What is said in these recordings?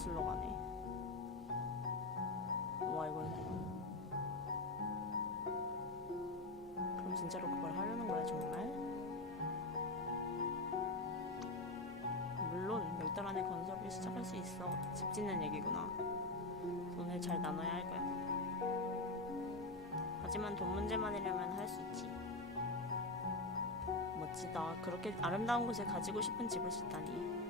거슬러 가네. 와 이건 그럼 진짜로 그걸 하려는 거야 정말? 물론 몇 달 안에 건설을 시작할 수 있어. 집 짓는 얘기구나. 돈을 잘 나눠야 할 거야. 하지만 돈 문제만이라면 할 수 있지. 멋지다. 그렇게 아름다운 곳에 가지고 싶은 집을 짓다니.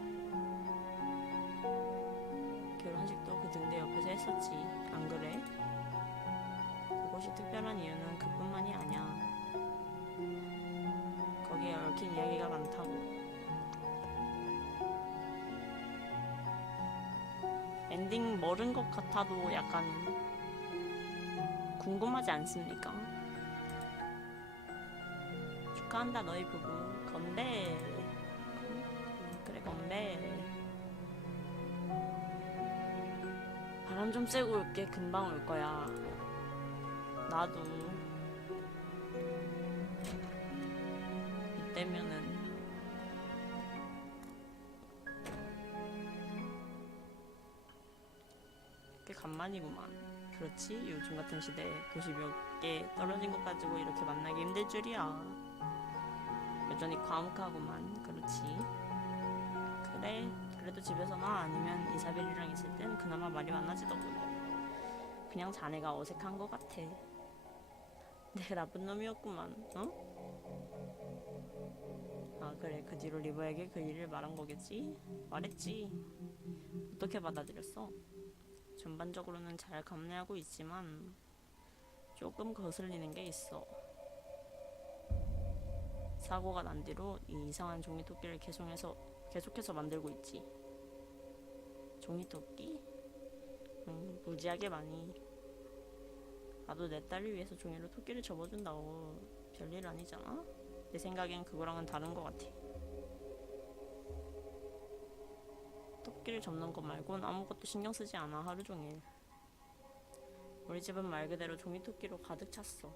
엔딩 멀은 것 같아도 약간 궁금하지 않습니까? 축하한다 너희 부부. 건배. 그래 건배. 바람 좀 쐬고 올게 금방 올 거야. 나도. 이때면 간만이구만. 그렇지? 요즘 같은 시대에 도시 몇 개 떨어진 것 가지고 이렇게 만나기 힘들 줄이야. 여전히 과묵하구만. 그렇지? 그래. 그래도 집에서나 아니면 이사벨이랑 있을 땐 그나마 말이 많아지더군. 그냥 자네가 어색한 것 같아. 내가 나쁜 놈이었구만. 어? 아 그래. 그 뒤로 리버에게 그 일을 말한 거겠지? 말했지. 어떻게 받아들였어? 전반적으로는 잘 감내하고 있지만 조금 거슬리는 게 있어. 사고가 난 뒤로 이 이상한 종이 토끼를 계속해서 계속해서 만들고 있지. 종이 토끼? 음, 무지하게 많이. 나도 내 딸을 위해서 종이로 토끼를 접어준다고 별일 아니잖아. 내 생각엔 그거랑은 다른 것 같아. 토끼를 접는 것 말곤 아무것도 신경 쓰지 않아 하루 종일. 우리 집은 말 그대로 종이 토끼로 가득 찼어.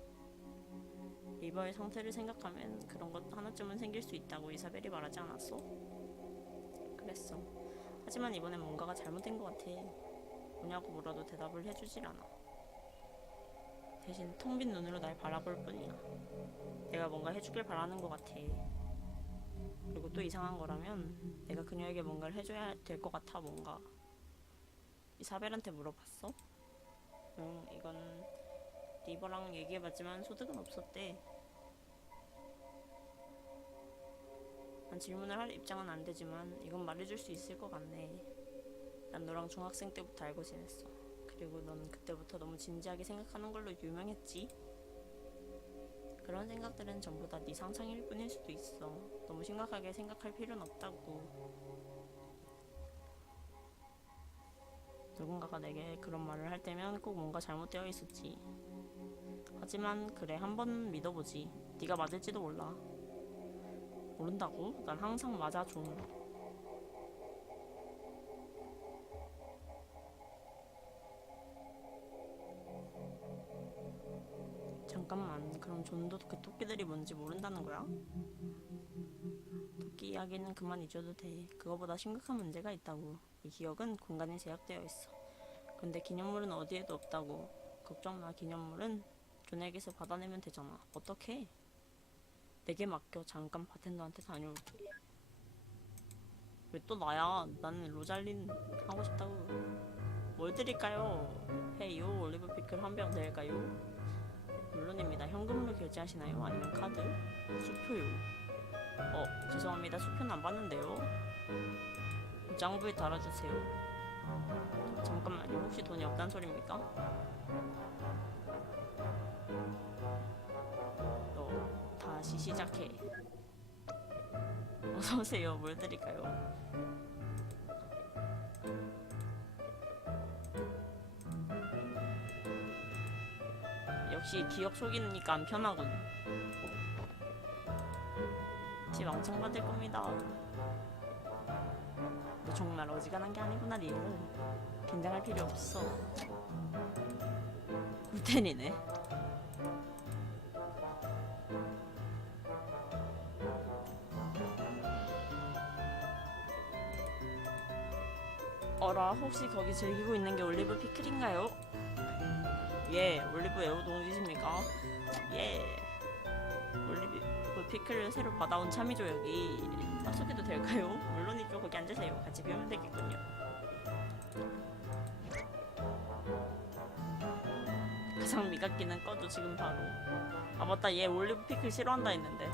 리버의 상태를 생각하면 그런 것 하나쯤은 생길 수 있다고 이사벨이 말하지 않았어? 그랬어. 하지만 이번엔 뭔가가 잘못된 것 같아. 뭐냐고 물어도 대답을 해주질 않아. 대신 텅 빈 눈으로 날 바라볼 뿐이야. 내가 뭔가 해주길 바라는 것 같아. 그리고 또 이상한 거라면 내가 그녀에게 뭔가를 해줘야 될 것 같아 뭔가. 이사벨한테 물어봤어? 응 이건 리버랑 얘기해봤지만 소득은 없었대. 난 질문을 할 입장은 안 되지만 이건 말해줄 수 있을 것 같네. 난 너랑 중학생 때부터 알고 지냈어. 그리고 넌 그때부터 너무 진지하게 생각하는 걸로 유명했지 그런 생각들은 전부 다 네 상상일 뿐일 수도 있어. 너무 심각하게 생각할 필요는 없다고. 누군가가 내게 그런 말을 할 때면 꼭 뭔가 잘못되어 있었지. 하지만 그래 한번 믿어보지. 네가 맞을지도 몰라. 모른다고? 난 항상 맞아 줘. 잠깐만, 그럼 존도 그 토끼들이 뭔지 모른다는 거야? 토끼 이야기는 그만 잊어도 돼. 그거보다 심각한 문제가 있다고. 이 기억은 공간에 제약되어 있어. 근데 기념물은 어디에도 없다고. 걱정 마, 기념물은 존에게서 받아내면 되잖아. 어떻게? 내게 맡겨. 잠깐 바텐더한테 다녀올게. 왜 또 나야? 나는 로잘린 하고 싶다고. 뭘 드릴까요? 헤이요, 올리브 피클 한병 될까요? 물론입니다. 현금으로 결제하시나요? 아니면 카드? 수표요. 어, 죄송합니다. 수표는 안 받는데요. 장부에 달아주세요. 잠깐만요. 혹시 돈이 없단 소리입니까? 어, 다시 시작해. 어서 오세요. 뭘 드릴까요? 역시 기억 속이니까 안 편하군. 집 왕창 받을 겁니다. 너 정말 어지간한 게 아니구나, 릴. 긴장할 필요 없어. 꿀텐이네. 어라 혹시 거기 즐기고 있는 게 올리브 피클인가요? 예 올리브 애호 동지십니까? 예. 올리브 피클을 새로 받아온 참이죠 여기. 합석해도 될까요? 물론이죠 거기 앉으세요. 같이 배우면 되겠군요. 가장 미각기는 꺼줘 지금 바로. 아 맞다. 얘 올리브 피클 싫어한다 했는데.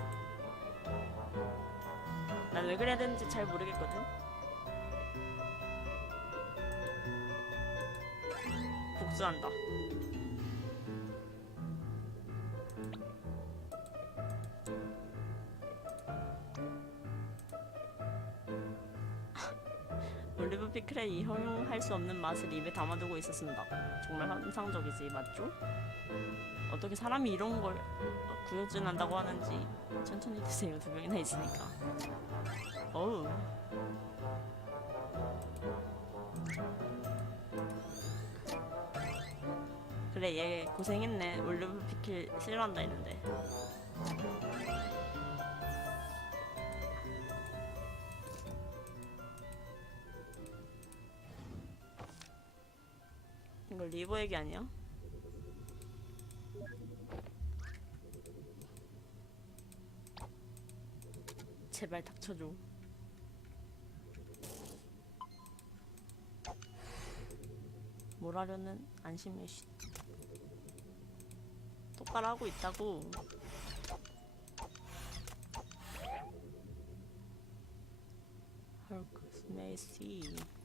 난 왜 그래야 되는지 잘 모르겠거든. 복수한다 피클의 이 형용할 수 없는 맛을 입에 담아두고 있었습니다. 정말 환상적이지 맞죠? 어떻게 사람이 이런 걸 구현진한다고 하는지 천천히 드세요. 두 명이나 있으니까. 어우. 그래 얘 고생했네. 올리브 피클 싫어한다 했는데. 거 리버 얘기 아니야? 제발 닥쳐줘. 뭘 하려는 안심의 쉿. 똑바로 하고 있다고. 헐크 스메이시.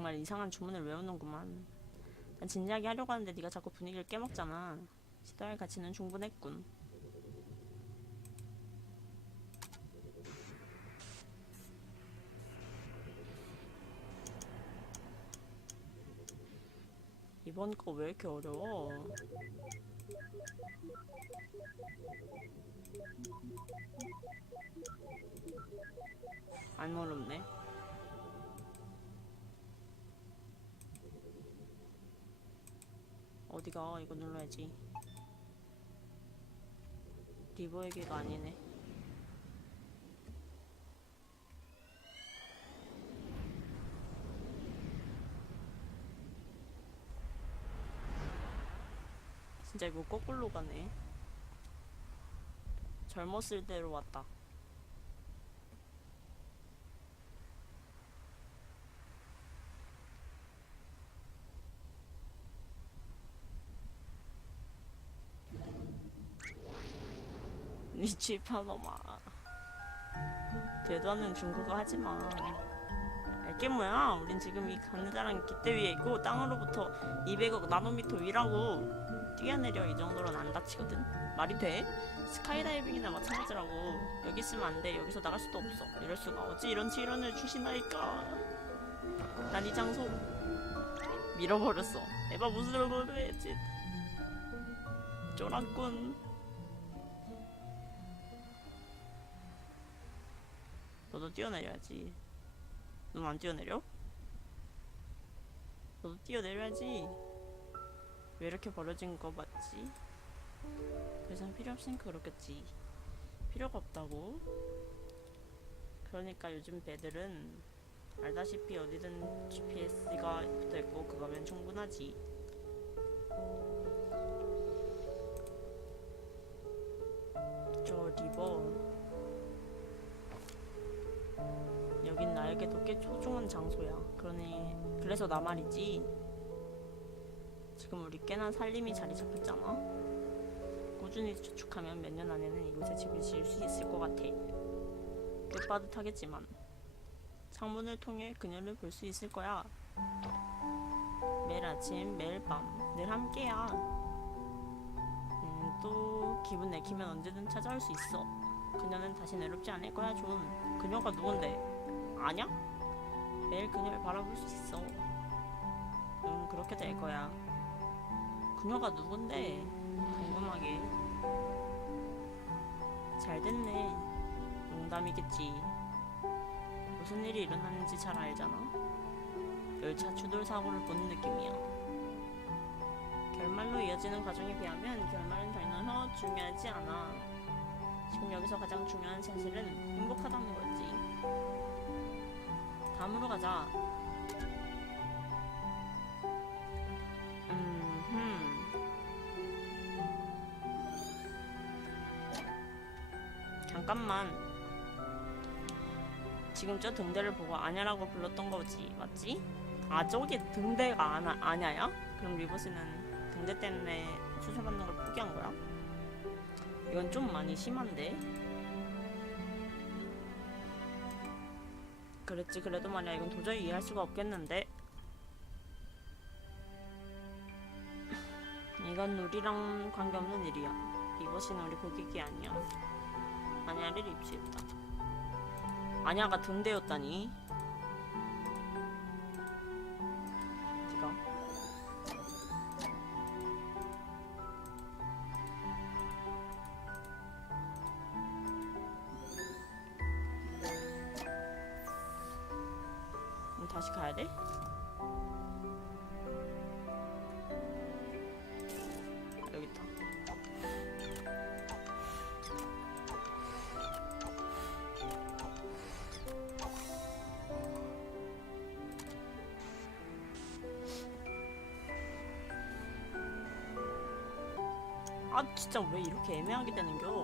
정말 이상한 주문을 외우는구만. 난 진지하게 하려고 하는데 네가 자꾸 분위기를 깨먹잖아. 시도할 가치는 충분했군. 이번 거 왜 이렇게 어려워? 안 어렵네. 어디가? 이거 눌러야지. 리버에게가 아니네. 진짜 이거 거꾸로 가네. 젊었을 때로 왔다 파너마 되도 않는 중국어 하지마. 알게 뭐야? 우린 지금 이 가느다란 깃대 위에 있고 땅으로부터 200억 나노미터 위라고 뛰어내려. 이 정도로는 안 다치거든. 말이 돼? 스카이다이빙이나 마찬가지라고. 여기 있으면 안돼. 여기서 나갈 수도 없어. 이럴 수가 어찌 이런 치료를 주시나이까. 난 이 장소 밀어버렸어. 에바 무슨 얼굴을 했지? 쫄았군 너도 뛰어내려야지. 넌 안 뛰어내려? 너도 뛰어내려야지. 왜 이렇게 버려진 거 맞지? 그 이상 필요 없으니까 그렇겠지. 필요가 없다고? 그러니까 요즘 배들은 알다시피 어디든 GPS가 붙어있고 그거면 충분하지. 저 리버 여긴 나에게도 꽤 소중한 장소야. 그러니 그래서 나 말이지. 지금 우리 꽤나 살림이 자리 잡혔잖아. 꾸준히 저축하면 몇 년 안에는 이곳에 집을 지을 수 있을 것 같아. 꽤 빠듯하겠지만 창문을 통해 그녀를 볼 수 있을 거야. 매일 아침, 매일 밤, 늘 함께야. 음, 또 기분 내키면 언제든 찾아올 수 있어. 그녀는 다시 외롭지 않을 거야, 존. 그녀가 누군데? 아냐? 매일 그녀를 바라볼 수 있어. 응, 그렇게 될 거야. 그녀가 누군데? 궁금하게. 잘 됐네. 농담이겠지. 무슨 일이 일어났는지 잘 알잖아. 열차 추돌 사고를 보는 느낌이야. 결말로 이어지는 과정에 비하면 결말은 전혀 중요하지 않아. 지금 여기서 가장 중요한 사실은 행복하다는 거지. 다음으로 가자. 음흠. 잠깐만. 지금 저 등대를 보고 아냐라고 불렀던 거지, 맞지? 아 저게 등대가 아냐, 아냐야? 그럼 리버스는 등대 때문에 수술받는 걸 포기한 거야? 이건 좀 많이 심한데? 그랬지 그래도 말이야 이건 도저히 이해할 수가 없겠는데? 이건 우리랑 관계없는 일이야. 리버시는 우리 고객이 아니야. 아냐를 입수했다. 아냐가 등대였다니 다시 가야 돼? 아, 여기 있다. 아 진짜 왜 이렇게 애매하게 되는겨?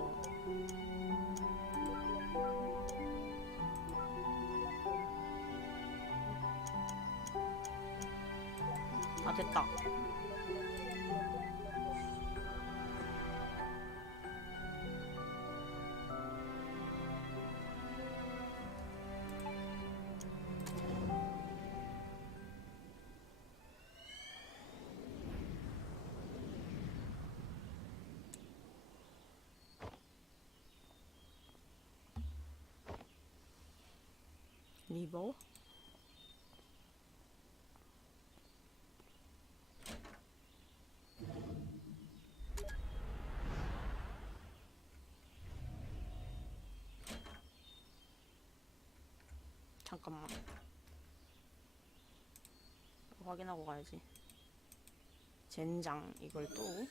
리버? 잠깐만. 확인하고 가야지. 젠장 이걸 또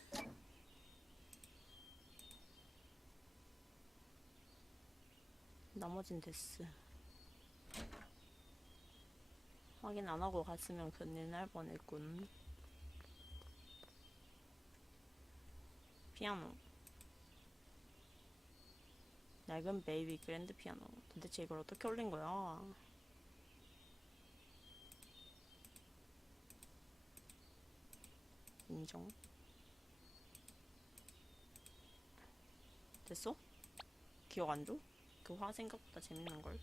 나머진 됐어. 확인 안 하고 갔으면 큰일 날 뻔했군. 피아노. 낡은 베이비 그랜드 피아노. 도대체 이걸 어떻게 올린 거야? 인정. 됐어? 기억 안 줘? 그 화 생각보다 재밌는 걸.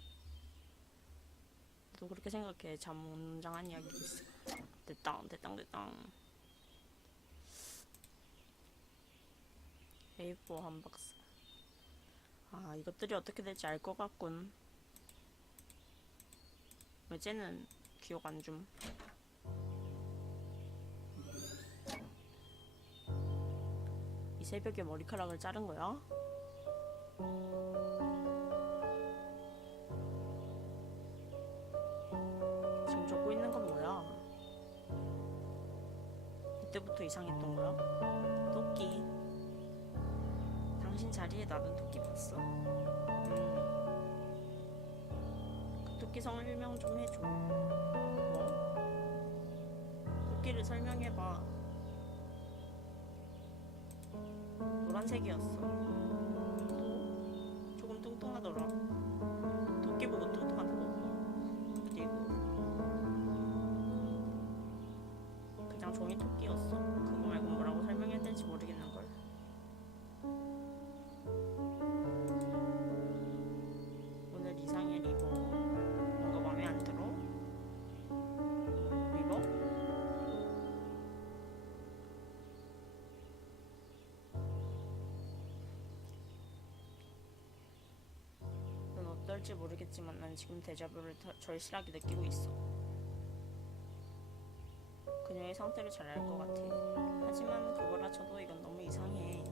너 그렇게 생각해. 잠웅장한 이야기 있어. 됐다, 됐다, 됐다. A4 한 박스. 아, 이것들이 어떻게 될지 알 것 같군. 왜 쟤는 기억 안 줌? 이 새벽에 머리카락을 자른 거야? 이때부터 이상했던 거야? 토끼. 당신 자리에 놔둔 토끼 봤어. 음. 그 토끼 설명 좀 해줘. 뭐? 토끼를 설명해봐. 노란색이었어. 또 조금 뚱뚱하더라. 어떨지 모르겠지만 난 지금 데자뷰를 더- 절실하게 느끼고 있어. 그녀의 상태를 잘 알 것 같아. 하지만 그거라 쳐도 이건 너무 이상해.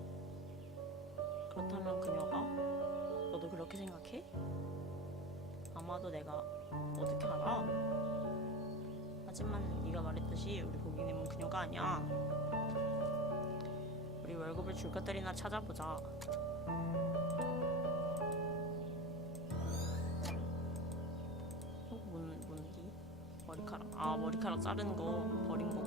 그렇다면 그녀가 너도 그렇게 생각해? 아마도 내가 어떻게 알아? 하지만 네가 말했듯이 우리 고객님은 그녀가 아니야. 우리 월급을 줄 것들이나 찾아보자. 아 머리카락 자르는 거 버린 거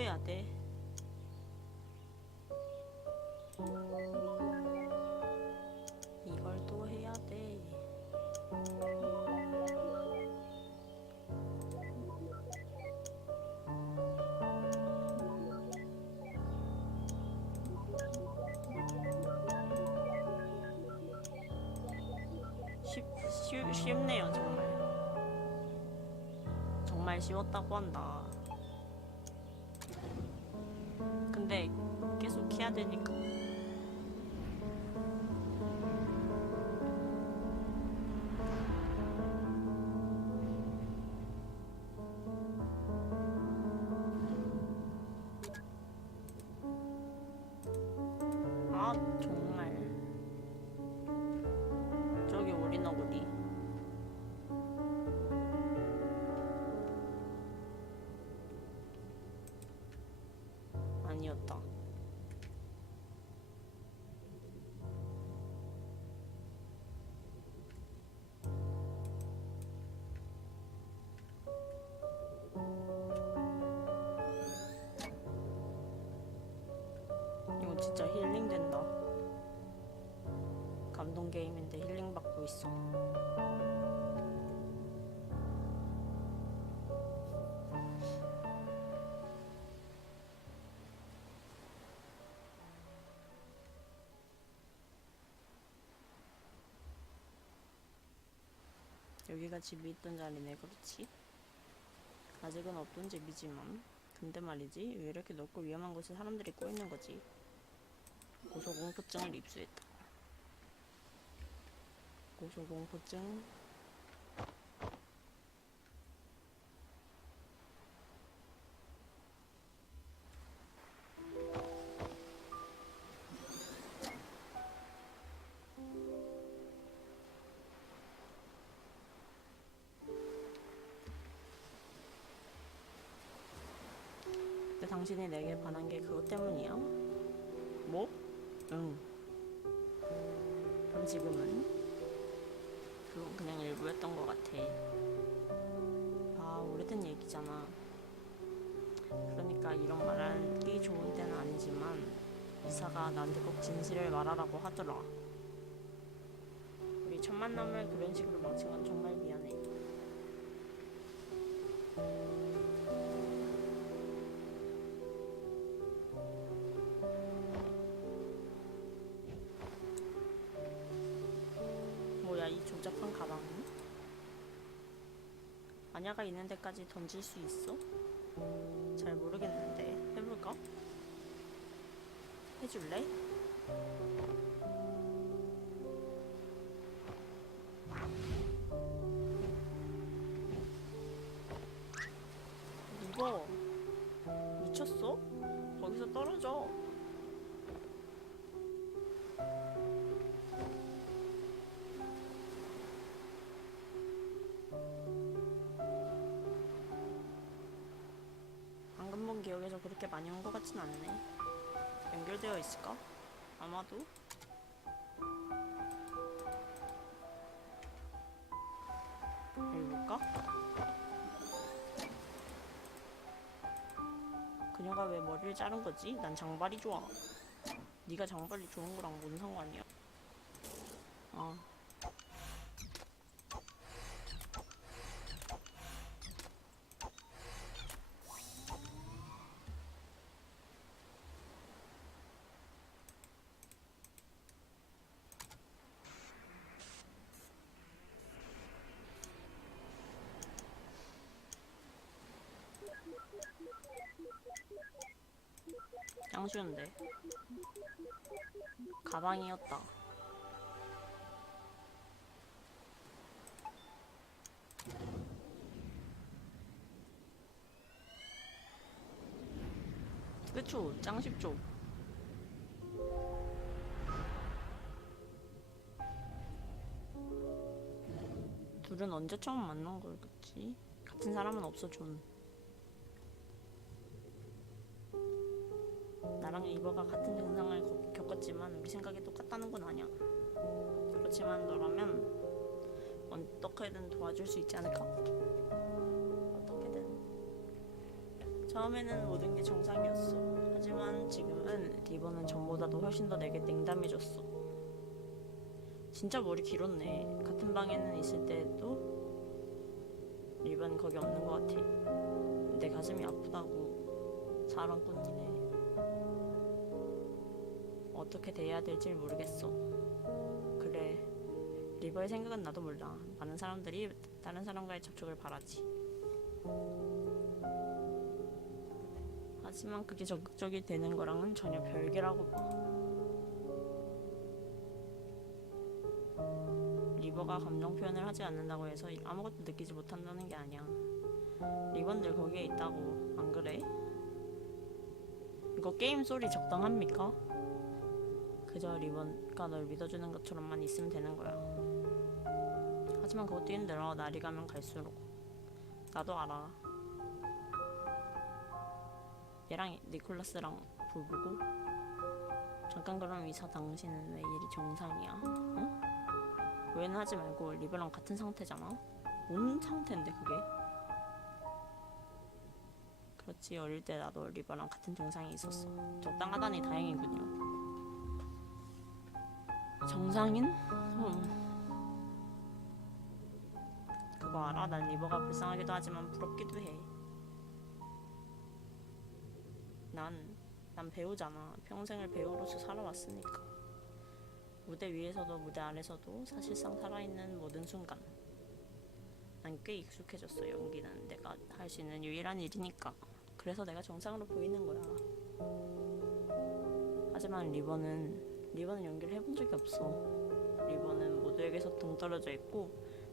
해야 돼. 이걸 또 해야 돼. 쉽, 쉬, 쉽네요 정말 정말 쉬웠다고 한다 해야 되니까 진짜 힐링 된다 감동 게임인데 힐링 받고 있어. 여기가 집이 있던 자리네, 그렇지? 아직은 없던 집이지만, 근데 말이지, 왜 이렇게 넓고 위험한 곳에 사람들이 꼬이는 거지? 고소공포증을 입수했다. 고소공포증 당신이 내게 반한 게 그것 때문이야? 뭐? 응. 그럼 지금은? 그건 그냥 일부였던 것 같아. 아, 오래된 얘기잖아. 그러니까 이런 말하기 좋은 때는 아니지만 이사가 나한테 꼭 진실을 말하라고 하더라. 우리 첫 만남을 그런 식으로 망친 건 정말 미안해. 아냐가 있는 데까지 던질 수 있어? 잘 모르겠는데 해볼까? 해줄래? 본 기억에서 그렇게 많이 온 것 같진 않네. 연결되어 있을까? 아마도. 읽을까? 그녀가 왜 머리를 자른 거지? 난 장발이 좋아. 네가 장발이 좋은 거랑 뭔 상관이야? 아. 가방이었다. 그쵸, 짱 쉽죠. 둘은 언제 처음 만난 걸, 그치? 같은 사람은 없어, 존. 나랑 이버가 같은 장난 겪었지만 우리 생각이 똑같다는 건 아니야. 그렇지만 너라면 어떻게든 도와줄 수 있지 않을까? 어떻게든. 처음에는 모든 게 정상이었어. 하지만 지금은 리버는 전보다도 훨씬 더 내게 냉담해졌어. 진짜 머리 길었네. 같은 방에는 있을 때도 리버는 거기 없는 것 같아. 내 가슴이 아프다고 사랑꾼이네 어떻게 대해야 될지 모르겠어. 그래 리버의 생각은 나도 몰라. 많은 사람들이 다른 사람과의 접촉을 바라지. 하지만 그게 적극적이 되는 거랑은 전혀 별개라고 봐. 리버가 감정 표현을 하지 않는다고 해서 아무것도 느끼지 못한다는 게 아니야. 리버는 늘 거기에 있다고. 안 그래? 이거 게임 소리 적당합니까? 그저 리본가 널 믿어주는 것처럼만 있으면 되는 거야. 하지만 그것도 힘들어. 날이 가면 갈수록. 나도 알아. 얘랑 니콜라스랑 부부고. 잠깐 그럼 이사 당신은 왜 이리 정상이야? 응? 왜는 하지 말고 리브랑 같은 상태잖아. 온 상태인데 그게. 그렇지 어릴 때 나도 리버랑 같은 증상이 있었어. 적당하다니 다행이군요. 정상인? 음. 그거 알아? 난 리버가 불쌍하기도 하지만 부럽기도 해. 난, 난 배우잖아. 평생을 배우로서 살아왔으니까. 무대 위에서도 무대 아래서도 사실상 살아있는 모든 순간. 난 꽤 익숙해졌어. 연기는 내가 할 수 있는 유일한 일이니까. 그래서 내가 정상으로 보이는 거야. 하지만 리버는 리버는 연기를 해본 적이 없어. 리버는 모두에게서 동떨어져 있고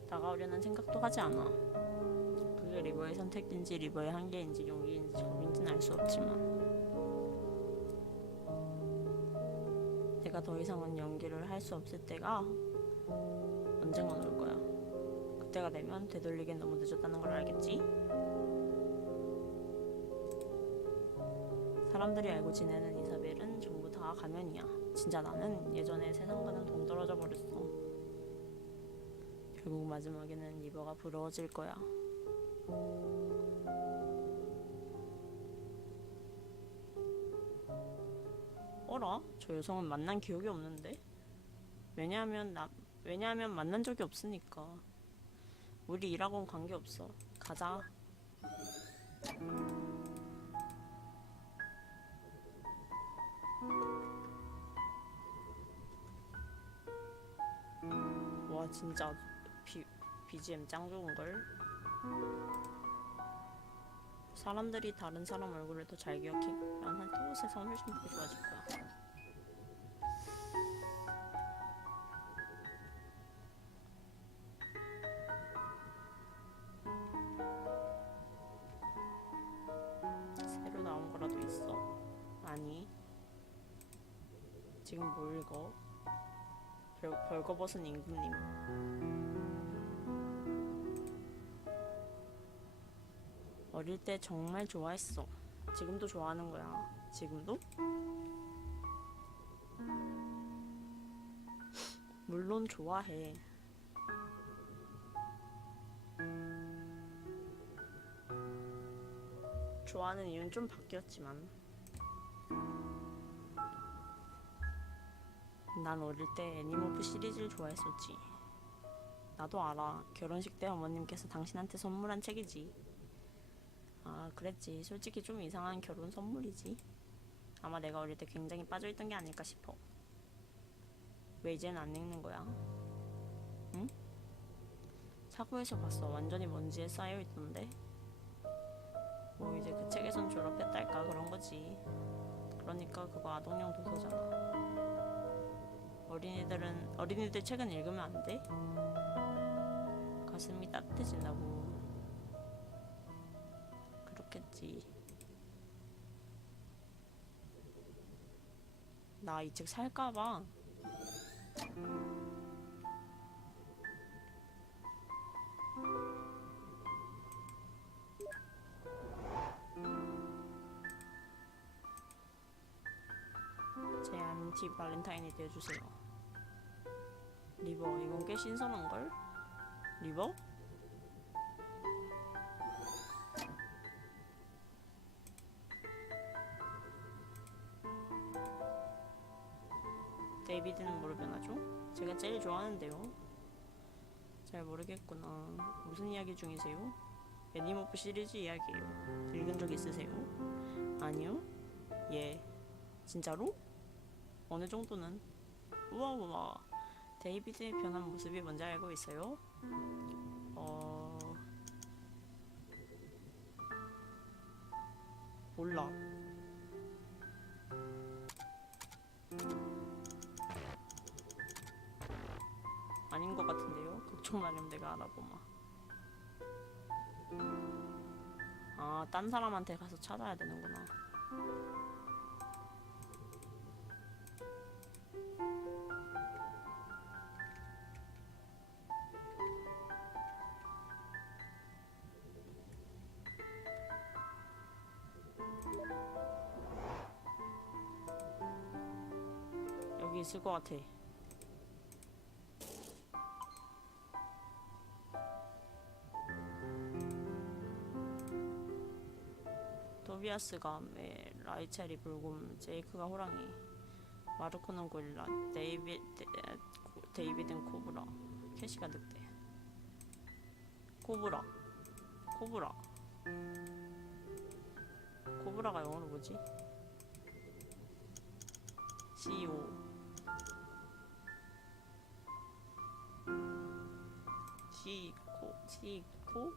다가오려는 생각도 하지 않아. 그게 리버의 선택인지 리버의 한계인지 용기인지 적인지는 알 수 없지만 내가 더 이상은 연기를 할 수 없을 때가 언젠간 올 거야. 그때가 되면 되돌리기엔 너무 늦었다는 걸 알겠지? 사람들이 알고 지내는 이사벨은 전부 다 가면이야. 진짜 나는 예전에 세상과는 동떨어져 버렸어. 결국 마지막에는 리버가 부러워질 거야. 어라? 저 여성은 만난 기억이 없는데? 왜냐하면 나 왜냐하면 만난 적이 없으니까. 우리 일하고는 관계 없어. 가자. 와 진짜 비, BGM 짱 좋은걸? 사람들이 다른 사람 얼굴을 더잘 난한 또 세상 훨씬 더 좋아질 거야 새로 나온 거라도 있어? 아니 지금 뭘 읽어? 벌, 벌거벗은 임금님. 어릴 때 정말 좋아했어. 지금도 좋아하는 거야. 지금도? 물론 좋아해. 좋아하는 이유는 좀 바뀌었지만 난 어릴 때 애니모프 시리즈를 좋아했었지. 나도 알아. 결혼식 때 어머님께서 당신한테 선물한 책이지. 아, 그랬지. 솔직히 좀 이상한 결혼 선물이지. 아마 내가 어릴 때 굉장히 빠져있던 게 아닐까 싶어. 왜 이제는 안 읽는 거야? 응? 사고에서 봤어. 완전히 먼지에 쌓여있던데. 뭐 이제 그 책에선 졸업했달까 그런 거지. 그러니까 그거 아동용 도서잖아. 어린이들은 어린이들 책은 읽으면 안 돼. 가슴이 따뜻해진다고. 그렇겠지. 나 이 책 살까봐. 제 안티 발렌타인이 되어주세요. 리버, 이건 꽤 신선한걸? 리버? 데이비드는 뭐로 변하죠? 제가 제일 좋아하는데요. 잘 모르겠구나. 무슨 이야기 중이세요? 애니모프 시리즈 이야기예요. 읽은 적 있으세요? 아니요? 예. 진짜로? 어느 정도는? 우와 우와. 데이비드의 변한 모습이 뭔지 알고 있어요? 어... 몰라. 아닌 것 같은데요? 걱정 마렴 내가 알아보마. 아, 딴 사람한테 가서 찾아야 되는구나. 있을 것 같아. 토비아스가 매 라이첼이 불곰 제이크가 호랑이 마르코는 고릴라 데이비 데, 고- 데이비드는 코브라 캐시가 늑대 코브라 코브라 코브라가 영어로 뭐지? CEO 시코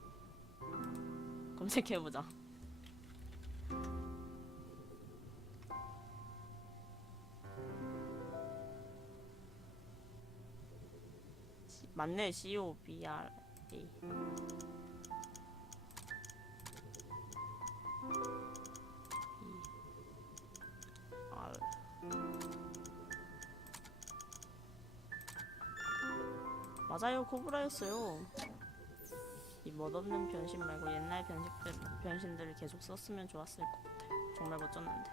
검색해보자. 시- 맞네 C O B R A. E 맞아요 코브라였어요 이 멋없는 변신 말고 옛날 변신들, 변신들을 계속 썼으면 좋았을 것 같아 정말 멋졌는데